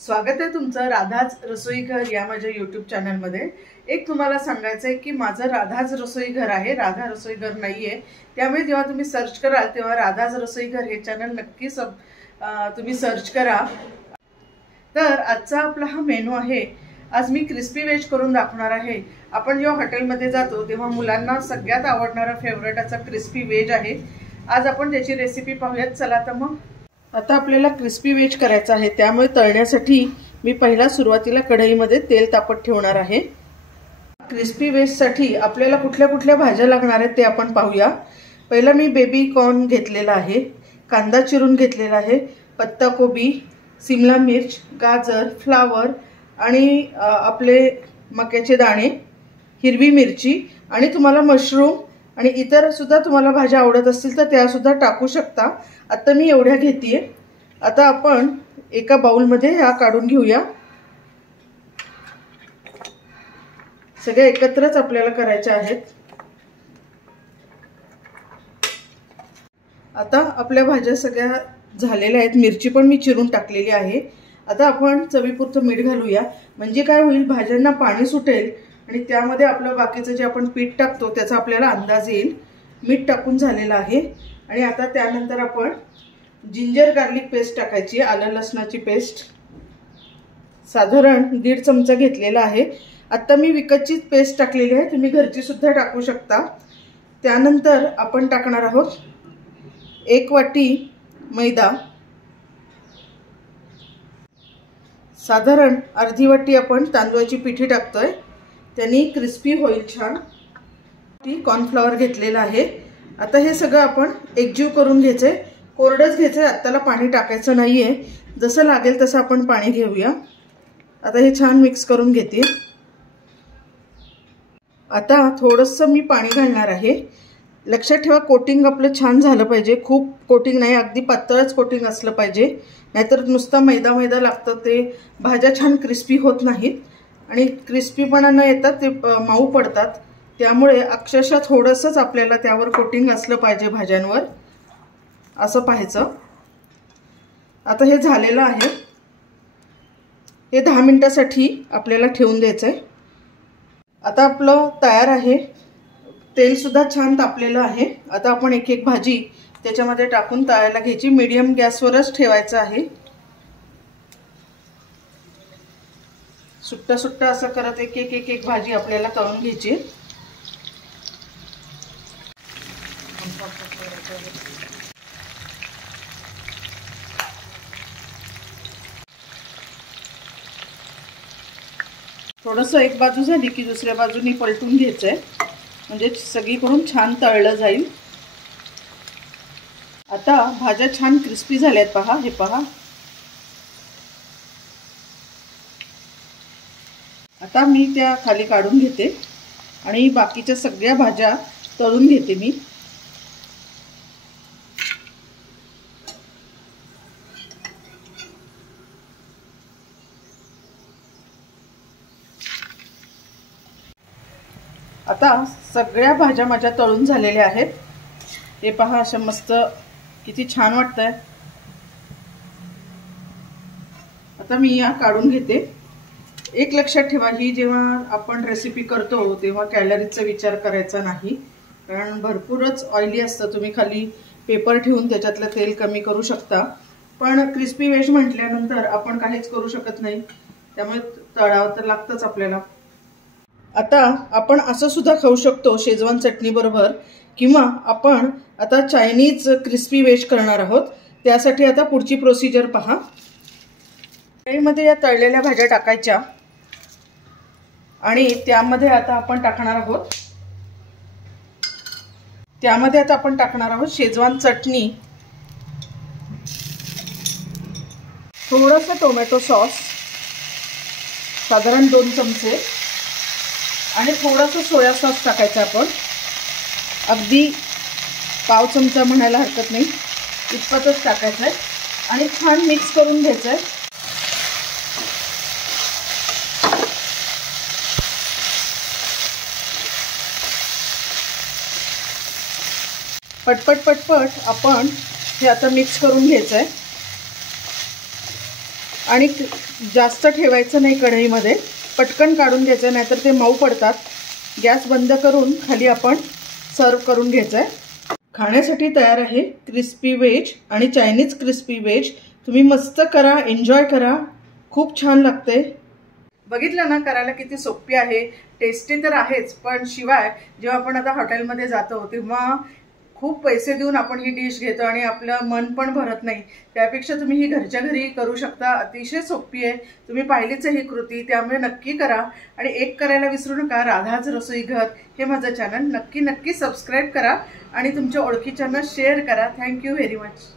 स्वागत आहे तुमचं राधाज रसोई घर या माझ्या यूट्यूब चॅनलमध्ये। एक तुम्हाला सांगायचं आहे की माझं राधाज रसोई घर आहे, राधा रसोई घर नाहीये। त्यामुळे जेव्हा तुम्ही सर्च कराल तेव्हा राधाज रसोई घर हे चॅनल नक्की तुम्ही सर्च करा। तर आजचा आपला हा मेनू आहे। आज मी क्रिस्पी वेज करून दाखवणार आहे। आपण जेव्हा हॉटेलमध्ये जातो तेव्हा मुलांना सगळ्यात आवडणारा फेवरेट असा क्रिस्पी वेज आहे। आज आपण त्याची रेसिपी पाहूयात। चला तर मग आता आपल्याला क्रिस्पी वेज करायचा आहे, त्यामुळे तळण्यासाठी मी पहिला सुरुवातीला कढईमध्ये तेल तापत ठेवणार आहे। क्रिस्पी वेज साठी आपल्याला कुठल्या कुठल्या भाज्या लागणार आहेत ते आपण पाहूया। पहिला मी बेबी कॉर्न घेतलेला आहे, कांदा चिरून घेतलेला आहे, पत्ता कोबी, शिमला मिर्च, गाजर, फ्लावर आणि आपले मक्याचे दाणे, हिरवी मिरची आणि तुम्हाला मशरूम आणि इतर सुद्धा तुम्हाला भाज्या आवडत असतील तर त्या सुद्धा टाकू शकता। आता मी एवढ्या घेतेय। आता आपण एका बाउल मध्ये ह्या काढून घेऊया। सगळे एकत्रच आपल्याला करायचे आहेत। आता आपल्या भाज्या सगळ्या झालेल्या आहेत, मिरची पण मी चिरून टाकलेली आहे। आता आपण चवीपुरतं मीठ घालूया, म्हणजे काय होईल, भाज्यांना पाणी सुटेल आणि त्यामध्ये आपलं बाकीचं जे आपण पीठ टाकतो त्याचा आपल्याला अंदाज येईल। मीठ टाकून झालेलं आहे आणि आता त्यानंतर आपण जिंजर गार्लिक पेस्ट टाकायची, आलं लसणाची पेस्ट साधारण 1.5 चमचा घेतलेला आहे। आता मी विकतचीच पेस्ट टाकलेली आहे, तुम्ही घरची सुद्धा टाकू शकता। त्यानंतर आपण टाकणार आहोत 1 वाटी मैदा, साधारण अर्धी वाटी आपण तांदूळाची पिठी टाकतोय, त्यांनी क्रिस्पी होईल छान। कॉर्नफ्लॉवर घेतलेला आहे। आता हे सगळं आपण एकजीव करून घ्यायचंय, कोरडच घ्यायचंय, आत्ताला पाणी टाकायचं नाहीये, जसं लागेल तसं आपण पाणी घेऊया। आता हे छान मिक्स करून घेते। आता थोडंसं मी पाणी घालणार आहे। लक्षात ठेवा कोटिंग आपलं छान झालं पाहिजे, खूप कोटिंग नाही, अगदी पातळच कोटिंग असलं पाहिजे, नाहीतर नुसता मैदा मैदा लागतं, ते भाज्या छान क्रिस्पी होत नाहीत आणि क्रिस्पीपणा न येतात ते मऊ पडतात। त्यामुळे अक्षरशः थोडंसंच आपल्याला त्यावर कोटिंग असलं पाहिजे भाज्यांवर, असं पाहायचं। आता हे झालेलं आहे, हे 10 मिनिटांसाठी आपल्याला ठेवून द्यायचंय। आता आपलं तयार आहे, तेल सुद्धा छान तापलेलं आहे। आता आपण एक एक भाजी त्याच्यामध्ये टाकून तळायला घ्यायची, मीडियम गॅसवरच ठेवायचं आहे। सुट्टा सुट्टा असं करत एक एक भाजी आपल्याला तळून घ्यायची। थोडंसं एक बाजू झाली की दुसऱ्या बाजूनी पलटून घ्यायचंय, म्हणजे सगळीकडून छान तळलं जाईल। आता भाज्या छान क्रिस्पी झाल्यात, पहा, हे पहा। आता मी त्या खाली काढून घेते आणि बाकीच्या सगळ्या भाज्या तळून घेते मी। आता सगळ्या भाज्या माझ्या तळून झालेल्या आहेत, हे पहा, अशा मस्त किती छान वाटतंय। आता मी या काढून घेते। एक लक्षात ठेवा, ही जेव्हा आपण रेसिपी करतो तेव्हा कॅलरीजचा विचार करायचा नाही, कारण भरपूरच ऑइली असतं। तुम्ही खाली पेपर ठेवून त्याच्यातलं तेल कमी करू शकता, पण क्रिस्पी वेज म्हटल्यानंतर आपण काहीच करू शकत नाही, त्यामुळे तळावं तर लागतंच आपल्याला। आता आपण असं सुद्धा खाऊ शकतो शेजवान चटणी बरोबर, किंवा आपण आता चायनीज क्रिस्पी वेज करणार आहोत। त्यासाठी आता पुढची प्रोसिजर पहा। कढईमध्ये या तळलेल्या भाज्या टाकायच्या आणि त्यामध्ये आता आपण टाकणार आहोत शेजवान चटणी, थोडंसं टोमॅटो सॉस साधारण 2 चमचे आणि थोडंसं सोया सॉस टाकायचं आपण, अगदी पाव चमचा म्हणायला हरकत नाही, इतपतच टाकायचं आहे आणि छान मिक्स करून घ्यायचं आहे। पटपट पटपट आपण हे आता मिक्स करून घ्यायचं आहे आणि जास्त ठेवायचं नाही कढईमध्ये, पटकन काढून घ्यायचं, नाहीतर ते मऊ पडतात. गॅस बंद करून खाली आपण सर्व करून घ्यायचं आहे. खाण्यासाठी तयार आहे क्रिस्पी व्हेज आणि चायनीज क्रिस्पी व्हेज. तुम्ही मस्त करा, एन्जॉय करा, खूप छान लागते. बघितलं ना, करायला किती सोपी आहे. टेस्टी तर आहेच, पण शिवाय जेव्हा आपण आता हॉटेलमध्ये जातो तेव्हा खूप पैसे देऊन आपण ही डिश घेतो आणि आपलं मन पण भरत नाही. त्यापेक्षा तुम्ही ही घरच्या घरी करू शकता. अतिशय सोपी आहे. तुम्ही पाहिलीच ही कृती, त्यामुळे नक्की करा. आणि एक करायला विसरू नका, राधाज रसोई घर हे माझं चॅनल नक्की सबस्क्राईब करा आणि तुमच्या ओळखीच्यांना शेअर करा. Thank you very much.